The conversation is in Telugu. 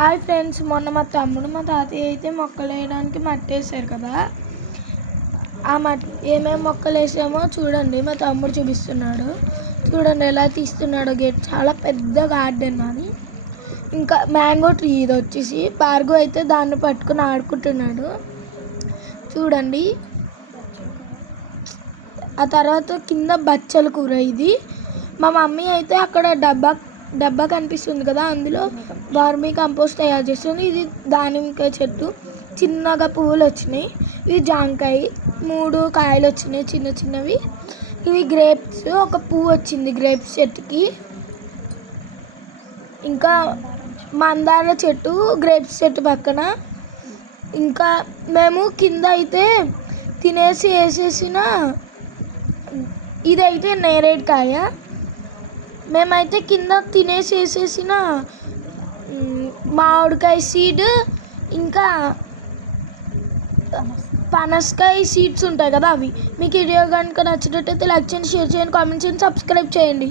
హాయ్ ఫ్రెండ్స్, మొన్న మా తమ్ముడు మా తాతయ్య అయితే మొక్కలు వేయడానికి మట్టి వేసారు కదా. ఆ మట్టి ఏమేమి మొక్కలు వేసామో చూడండి. మా తమ్ముడు చూపిస్తున్నాడు. చూడండి ఎలా తీస్తున్నాడో. గేట్ చాలా పెద్ద గార్డెన్ అది. ఇంకా మ్యాంగో ట్రీ ఇది వచ్చేసి. భార్గవ్ అయితే దాన్ని పట్టుకుని ఆడుకుంటున్నాడు చూడండి. ఆ తర్వాత కింద బచ్చల కూర ఇది. మా మమ్మీ అయితే అక్కడ డబ్బా కనిపిస్తుంది కదా, అందులో వర్మీ కంపోస్ట్ తయారు చేస్తుంది. ఇది దానిమ్మకాయ చెట్టు, చిన్నగా పువ్వులు వచ్చినాయి. ఇవి జాంకాయ, 3 కాయలు వచ్చినాయి చిన్న చిన్నవి. ఇవి గ్రేప్స్, ఒక పువ్వు వచ్చింది గ్రేప్స్ చెట్టుకి. ఇంకా మందార చెట్టు గ్రేప్స్ చెట్టు పక్కన. ఇంకా మేము కింద అయితే తినేసి వేసేసిన ఇదైతే నేరేడుకాయ. మేమైతే కింద తినేసి వేసేసిన మామిడికాయ సీడ్, ఇంకా పనసకాయ సీడ్స్ ఉంటాయి కదా అవి. మీకు వీడియో కనుక నచ్చినట్టయితే లైక్ చేయండి, షేర్ చేయండి, కామెంట్ చేయండి, సబ్స్క్రైబ్ చేయండి.